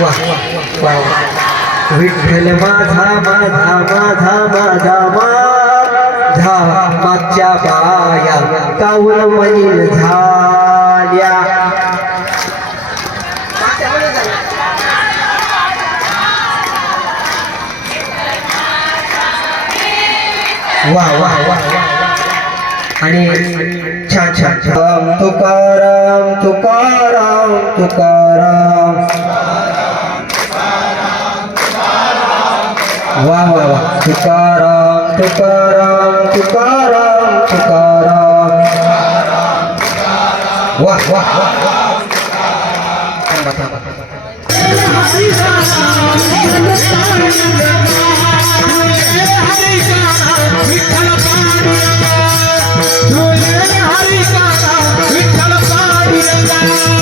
वा विठ्ठल माझा माझा माझा माझा माझा मागच्या बाया काऊन मनील झाल्या वा वा वा वा. आणि छान छान छान. Tukaram Tukaram Tukaram. wah wah wah tukarang tukarang tukarang tukarang wah wah wah Thank you.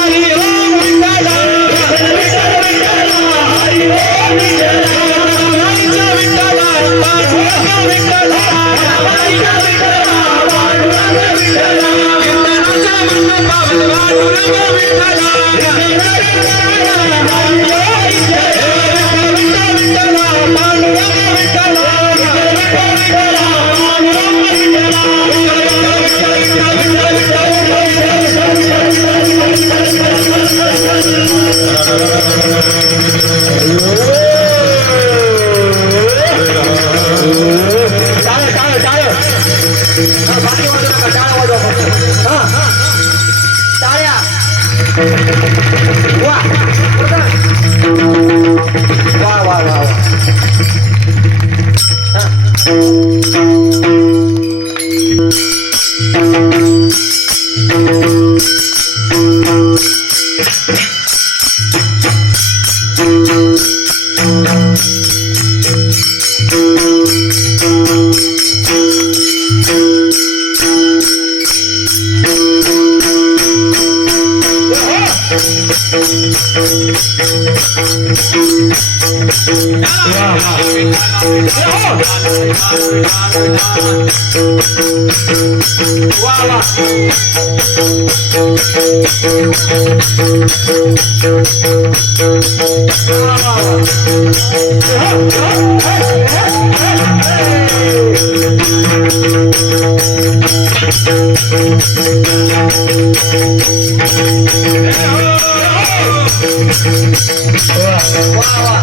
Wah, betul. Wah, wah, wah. Hah. Oh वा वा